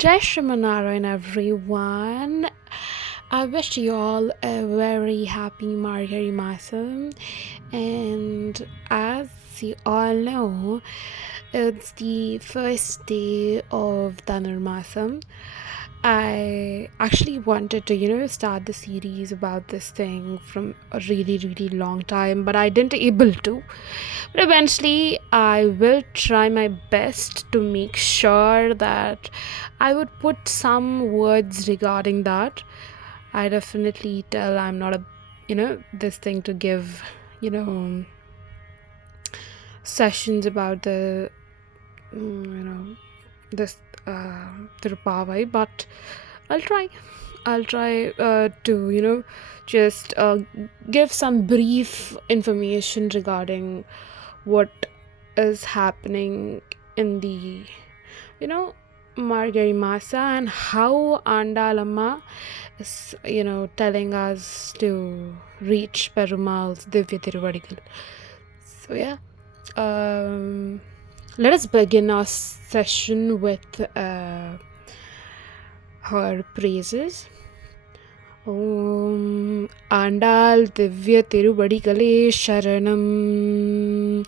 Jai Shrimanarayan, everyone. I wish you all a very happy Margari Masam. And as you all know, it's the first day of Dhanurmasam. I actually wanted to, start the series about this thing from a really, really long time, but I didn't able to. But eventually, I will try my best to make sure that I would put some words regarding that. I definitely tell I'm not this thing to give, sessions about this Thiruppavai, but I'll try. I'll try to, just give some brief information regarding what is happening in the, Margari Masa and how Andalama is, telling us to reach Perumal's Divya Tiruvadigal. So, yeah. Let us begin our session with her praises. Om Andal Divya Tiruvadigalе Sharanam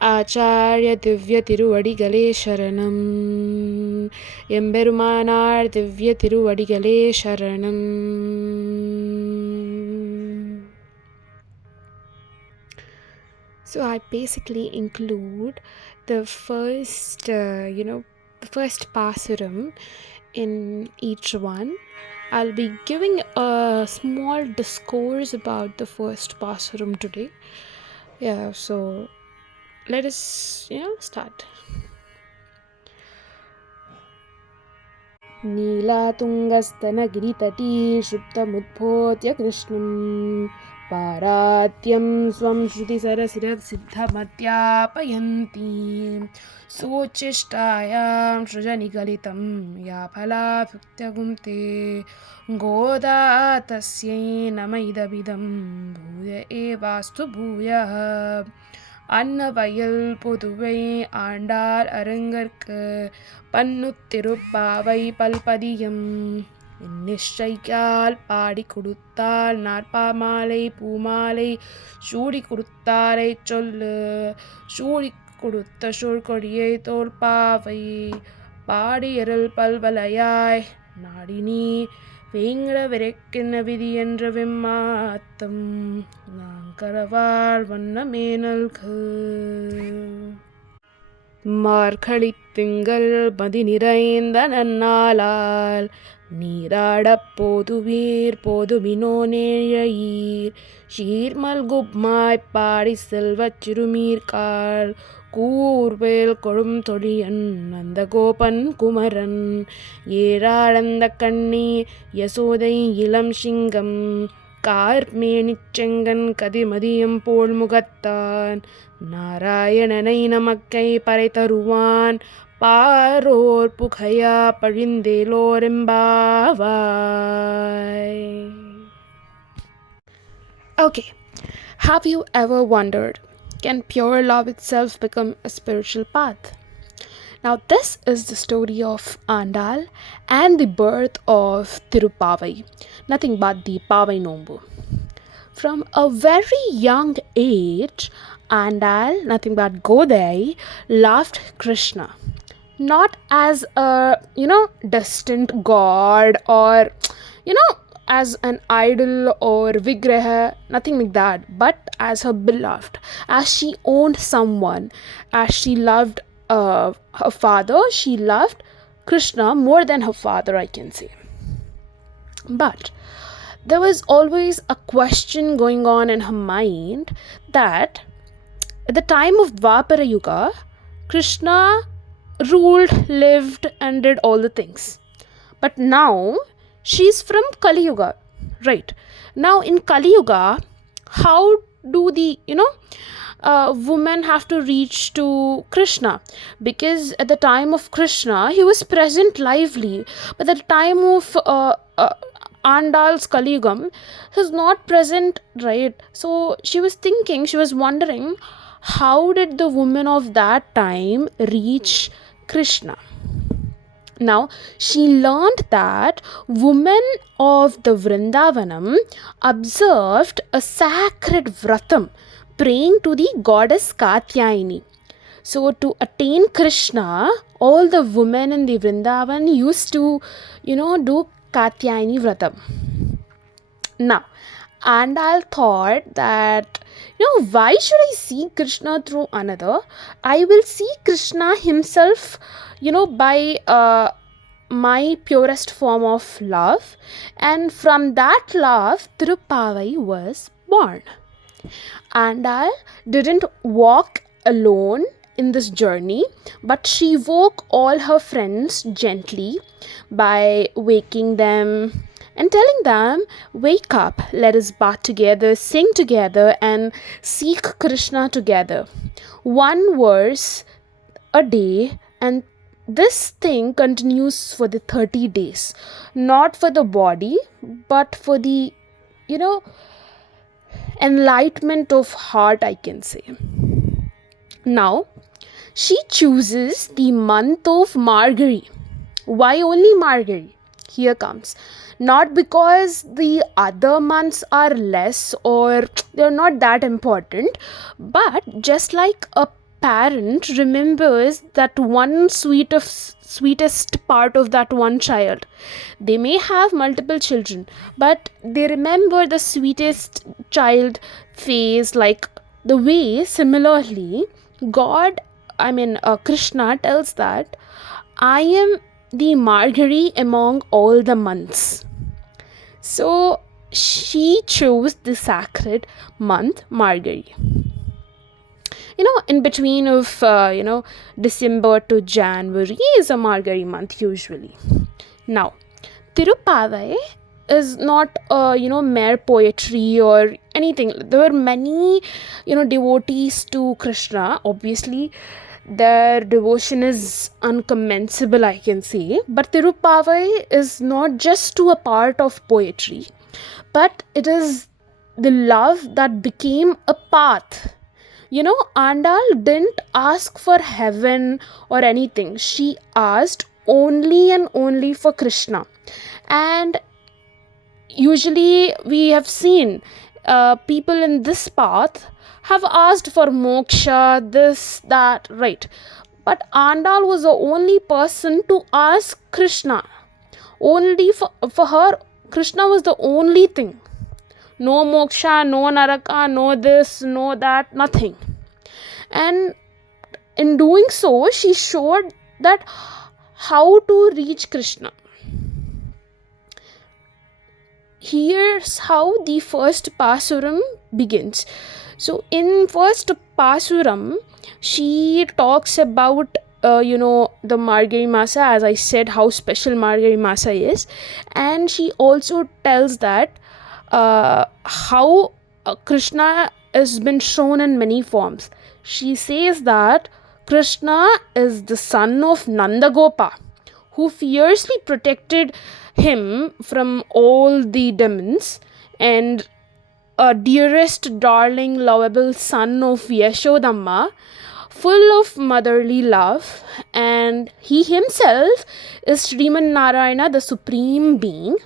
Acharya Divya Tiruvadigalе Sharanam Emberumanar Divya Tiruvadigalе Sharanam. So I basically include the first, the first pasuram in each one. I'll be giving a small discourse about the first pasuram today. Yeah, so let us, start. नीलातुङ्गस्तनगिरितटी शुद्धमुद्बोध्य कृष्णं पारात्यं स्वं श्रुतिसरसिरसिद्धमध्यापयन्ती सोच्चिष्टायां सृजनिगलितं या फलाभुक्त्यगुंते गोदा तस्यै नम इदमिदं भूय एवास्तु भूयः அன்னவயல் பொதுவை ஆண்டார் அரங்கற்கு பன்னுத்திருப்பாவை பல்பதியம் நிச்சைக்கால் பாடி கொடுத்தால் நாற்பாமாலை பூமாலை சூடி கொடுத்தாரை சொல்லு சூடி கொடுத்த சூழ்கொடியை தோல்பாவை பாடியருள் பல்வலையாய் நாடினி வேங்கட விரைக்கின விதி என்ற விம்மாத்தம் நாங்கரவாள் வண்ணமே நல்கு மார்கழித் திங்கள் மதி நிறைந்த நன்னாளால் நீராடப் போதுவீர் போதுமினோ நேழையீர் சீர்மல்குப்மாய்ப் பாடி செல்வச் சிறுமீர்காள் கூர்வேல் கொழும் தொழியன் அந்த கோபன் குமரன் ஏராளந்த கண்ணி யசோதை இளம் சிங்கம் கார்மேனிச் செங்கன் கதிர்மதியம் போல் முகத்தான் நாராயணனை நமக்கை பறை தருவான் பாரோர் புகையா பழிந்தேலோரெம்பாவாய். Okay, have you ever wondered, can pure love itself become a spiritual path? Now this is the story of Andal and the birth of Thiruppavai, nothing but the Pavai Nombu. From a very young age, Andal, nothing but Godai, loved Krishna. Not as a, distant god or, as an idol or vigraha, nothing like that, but as her beloved, as she owned someone, as she loved her father, she loved Krishna more than her father, I can say. But there was always a question going on in her mind that at the time of Dwapara Yuga, Krishna ruled, lived, and did all the things. But now she's from Kali Yuga, right? Now in Kali Yuga, how do the women have to reach to Krishna? Because at the time of Krishna, he was present lively, but at the time of Andal's Kali Yugam, he's not present, right? So she was thinking, she was wondering, how did the women of that time reach Krishna? Now, she learned that women of the Vrindavanam observed a sacred vratam praying to the goddess Katyayani. So, to attain Krishna, all the women in the Vrindavan used to, do Katyayani vratam. Now, and I thought that, why should I see Krishna through another? I will see Krishna himself, by my purest form of love, and from that love, Thiruppavai was born. And I didn't walk alone in this journey, but she woke all her friends gently by waking them and telling them, "Wake up, let us bath together, sing together, and seek Krishna together. One verse a day, and this thing continues for the 30 days, not for the body, but for the, you know, enlightenment of heart, I can say." Now, she chooses the month of Margari. Why only Margari? Here comes. Not because the other months are less or they're not that important, but just like a parent remembers that one sweetest part of that one child. They may have multiple children, but they remember the sweetest child phase. Like the way similarly Krishna tells that I am the Margari among all the months. So she chose the sacred month Margari. In between of December to January is a Margari month usually. Now, Thiruppavai is not mere poetry or anything. There were many devotees to Krishna. Obviously their devotion is uncommensurable, I can say, but Thiruppavai is not just to a part of poetry, but it is the love that became a path. Andal didn't ask for heaven or anything. She asked only and only for Krishna. And usually we have seen people in this path have asked for moksha, this, that, right? But Andal was the only person to ask Krishna. Only for her, Krishna was the only thing. No moksha, no naraka, no this, no that, nothing. And in doing so, she showed that how to reach Krishna. Here's how the first pasuram begins. So in first pasuram, she talks about the Margari Masa, as I said, how special Margari Masa is, and she also tells that how Krishna has been shown in many forms. She says that Krishna is the son of Nandagopa, who fiercely protected him from all the demons, and a dearest, darling, lovable son of Yashodamma, full of motherly love, and he himself is Sriman Narayana, the supreme being.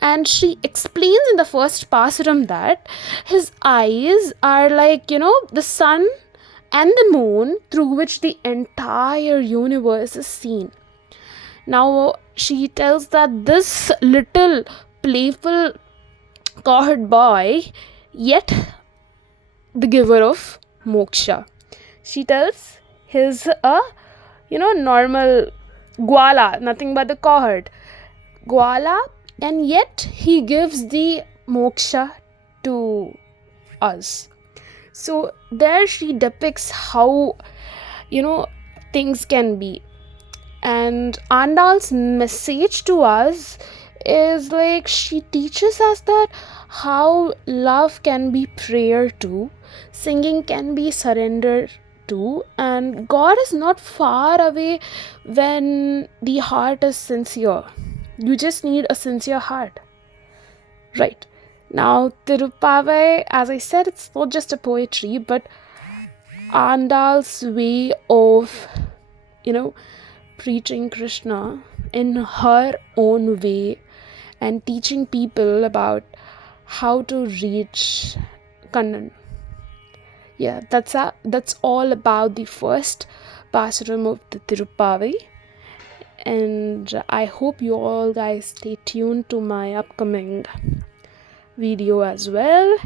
And she explains in the first pasuram that his eyes are like, the sun and the moon through which the entire universe is seen. Now, she tells that this little playful cowherd boy, yet the giver of moksha. She tells he's a, normal gwala, nothing but the cowherd. Gwala, and yet he gives the moksha to us. So there she depicts how, things can be. And Andal's message to us is like she teaches us that how love can be prayer to, singing can be surrender to, and God is not far away when the heart is sincere. You just need a sincere heart, right? Now, Thiruppavai, as I said, it's not just a poetry, but Andal's way of, preaching Krishna in her own way and teaching people about how to reach Kannan. Yeah, that's all about the first pasuram of the Thiruppavai. And I hope you all guys stay tuned to my upcoming video as well.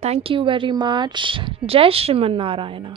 Thank you very much. Jai Shriman Narayana.